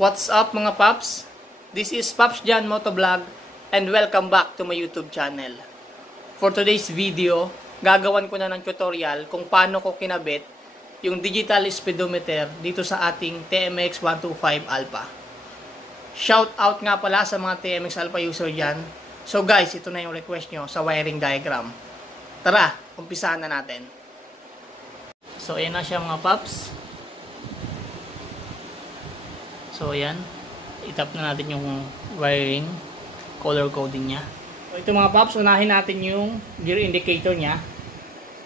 What's up mga Paps? This is Paps Jan Motovlog and welcome back to my YouTube channel. For today's video, gagawan ko na ng tutorial kung paano ko kinabit yung digital speedometer dito sa ating TMX 125 Alpha. Shout out nga pala sa mga TMX Alpha user dyan. So guys, ito na yung request nyo sa wiring diagram. Tara, umpisahan na natin. So ayan na siya mga Paps. So ayan, itap na natin yung wiring, color coding nya. So ito mga Paps, unahin natin yung gear indicator nya.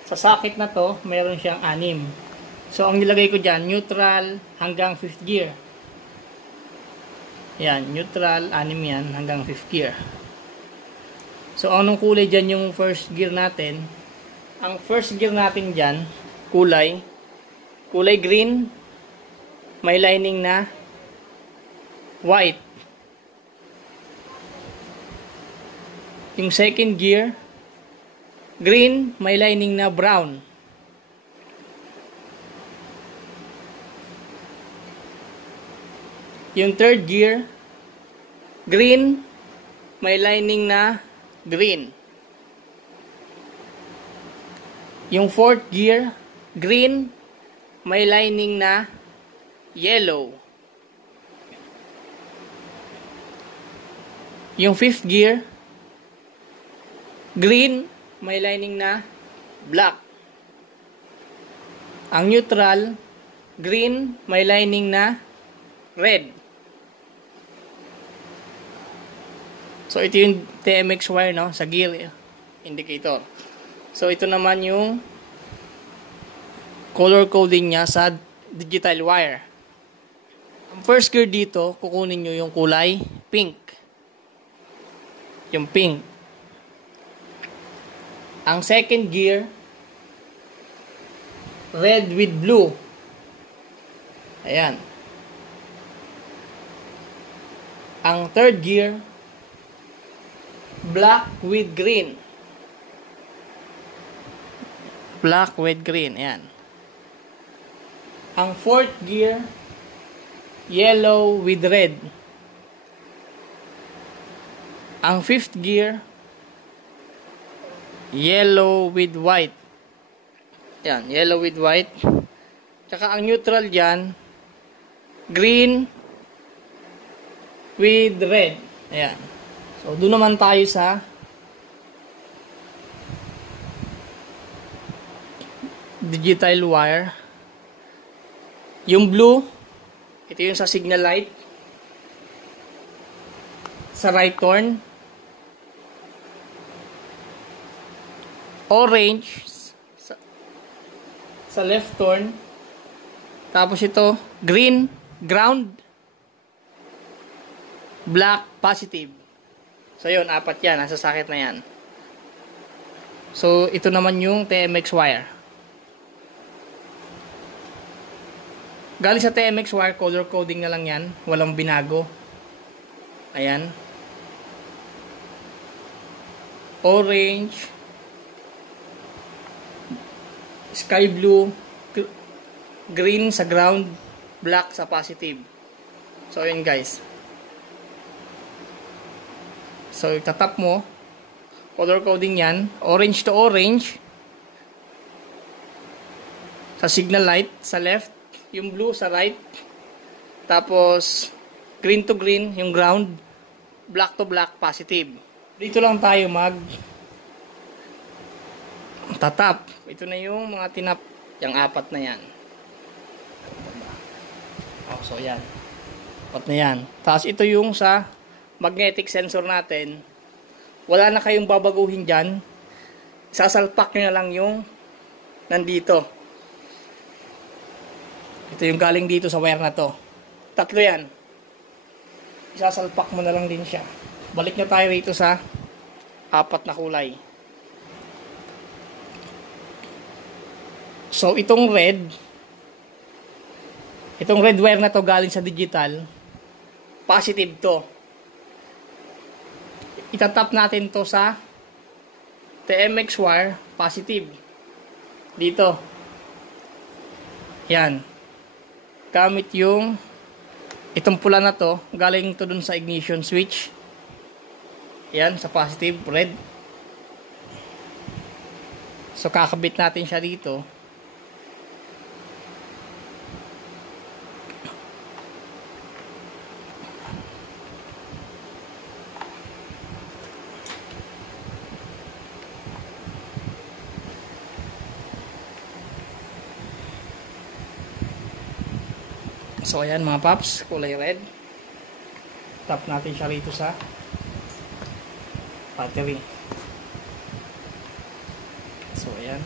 Sa socket na to, mayroon siyang 6. So ang nilagay ko dyan, neutral hanggang 5th gear. Ayan, neutral, 6 yan hanggang 5th gear. So anong kulay dyan yung first gear natin? Ang first gear natin dyan, kulay green, may lining na white. Yung second gear, green, may lining na brown. Yung third gear, green, may lining na green. Yung fourth gear, green, may lining na yellow. Yung fifth gear, green, may lining na black. Ang neutral, green, may lining na red. So ito yung TMX wire, no, sa gear indicator. So ito naman yung color coding niya sa digital wire. Ang first gear dito, kukunin nyo yung kulay pink. Yung pink. Ang second gear, red with blue. Ayan. Ang third gear, black with green. Black with green. Ayan. Ang fourth gear, yellow with red. Ang fifth gear, yellow with white. Yan, yellow with white. Tsaka ang neutral dyan, green with red. Ayan. So, doon naman tayo sa digital wire. Yung blue, ito yung sa signal light. Sa right turn. Orange sa left turn. Tapos ito green ground, black positive. So yun, 4 yan, nasa socket na yan. So ito naman yung TMX wire. Galing sa TMX wire, color coding na lang yan, walang binago. Ayan, orange, sky blue, green sa ground, black sa positive. So yun guys. So itatap mo, color coding yan, orange to orange sa signal light sa left, yung blue sa right, tapos green to green yung ground, black to black positive. Dito lang tayo mag tatap. Ito na yung mga tinap, yung 4 na yan. So yan, 4 na yan. Tapos ito yung sa magnetic sensor natin. Wala na kayong babaguhin dyan, sasalpak nyo na lang yung nandito. Ito yung galing dito sa wire na to. 3 yan, isasalpak mo na lang din siya. Balik na tayo rito sa 4 na kulay. So itong red wire na to galing sa digital, positive to. Itatap natin to sa TMX wire, positive. Dito. Yan. Gamit yung Itong pula na to, galing to dun sa ignition switch. Yan, sa positive, red. So, kakabit natin siya dito. So, ayan mga paps, kulay red. Tap natin siya rito sa battery. So, ayan.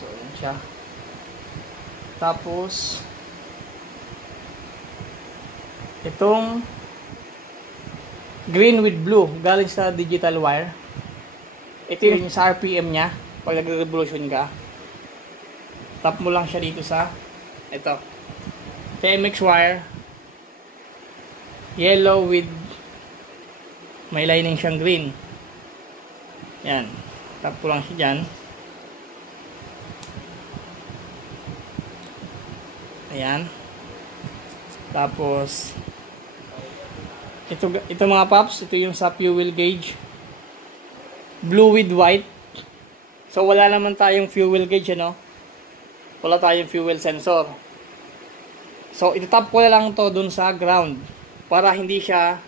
So, ayan siya. Tapos, itong green with blue, galing sa digital wire. Ito yung sa RPM niya, pag nag-revolution ka. Tap mo lang siya dito sa, ito, TMX wire. Yellow with, may lining siyang green. Yan. Tap mo lang siya dyan. Ayan. Tapos, ito mga paps, ito yung sa fuel gauge. Blue with white. So wala naman tayong fuel gauge, ano? Wala tayong fuel sensor. So ititap ko na lang to dun sa ground para hindi siya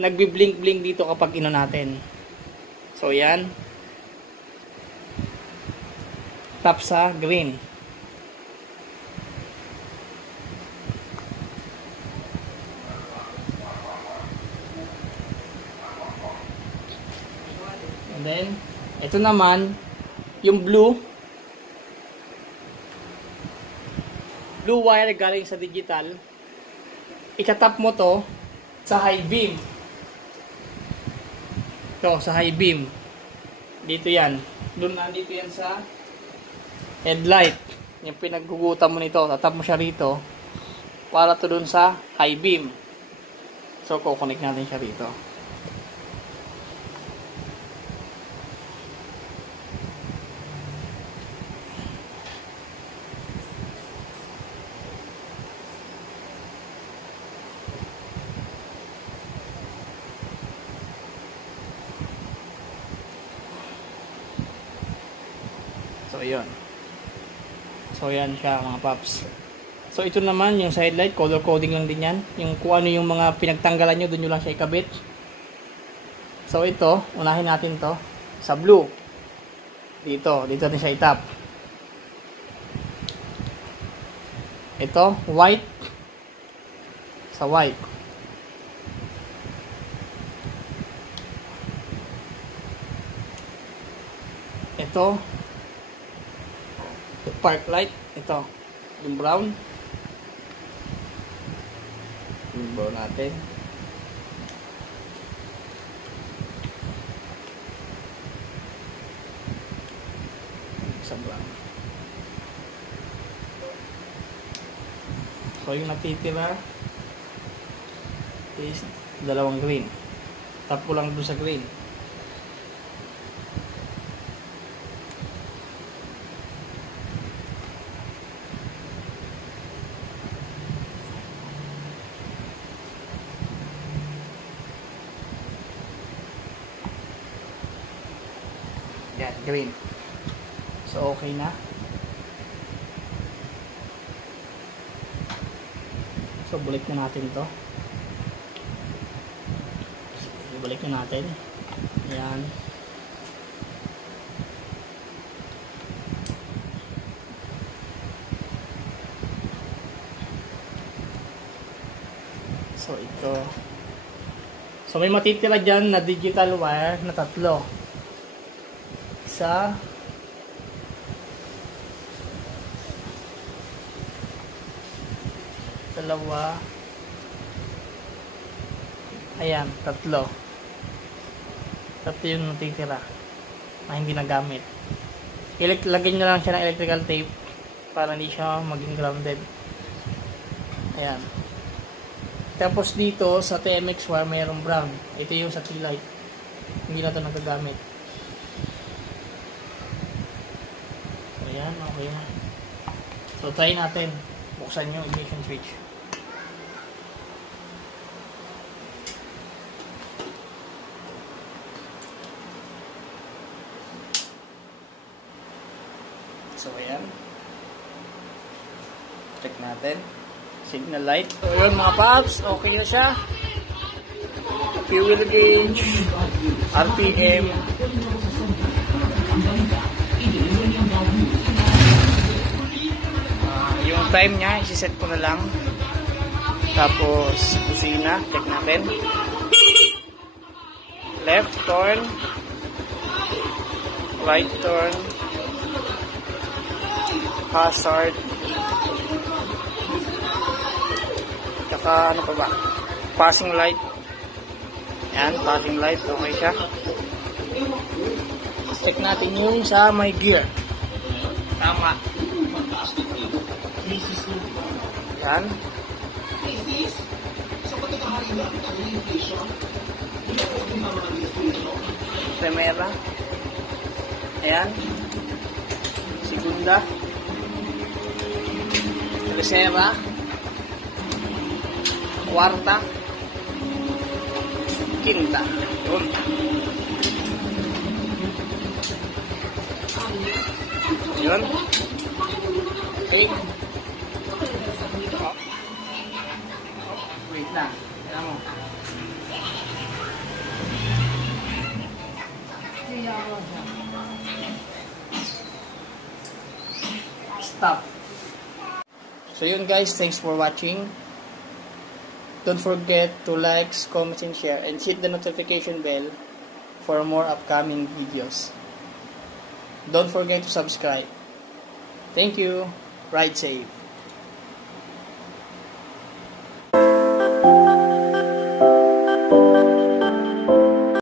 nagbi-blink-blink dito kapag ino natin. So yan. Tap sa green. Then, ito naman, yung blue wire galing sa digital, itatap mo to sa high beam. Ito, sa high beam. Dito yan. Doon nandito yan sa headlight. Yung pinaghugutan mo nito, tatap mo siya rito para to doon sa high beam. So, kukonek natin siya rito. So, yun. So, yan siya mga paps. So, ito naman yung side light. Color coding lang din yan. Yung kung ano yung mga pinagtanggalan nyo, doon nyo lang siya ikabit. So, ito. Unahin natin to sa blue. Dito natin siya itap. Ito, white. Sa white. Ito, park light. Ito, yung brown. Yung brown natin. Sa brown. So, yung natitira is dalawang green. Tap ko lang doon sa green. Yan, green. So, okay na. So, balik na natin ito. Ibalik na natin. Yan. So, ito. So, may matitira dyan na digital wire na tatlo. Isa, dalawa, ayan, tatlo yung natitira na hindi nagamit. Lagyan nyo lang siya ng electrical tape para hindi siya maging grounded. Ayan. Tapos dito sa TMX wire mayroong brown. Ito yung sa T-light. Hindi na ito nagagamit. So, ayan. Okay na. So, try natin. Buksan yung ignition switch. So, ayan. Check natin. Signal light. So, yun mga paps. Okay na siya. Fuel gauge. RPM. Yung time niya, isi-set ko na lang. Tapos, busina. Check natin. Left turn. Right turn. Hazard. Tsaka ano pa ba? Passing light. Yan, passing light. Okay siya. Check natin yung sa may gear. Tama. Yan. Primera. Ayan. Segunda. Tercera. Cuarta. Quinta. Yun. Yun. Okay. Wait lang. Tignan mo. Stop. So yun guys, thanks for watching. Don't forget to like, comment, and share, and hit the notification bell for more upcoming videos. Don't forget to subscribe. Thank you. Ride safe.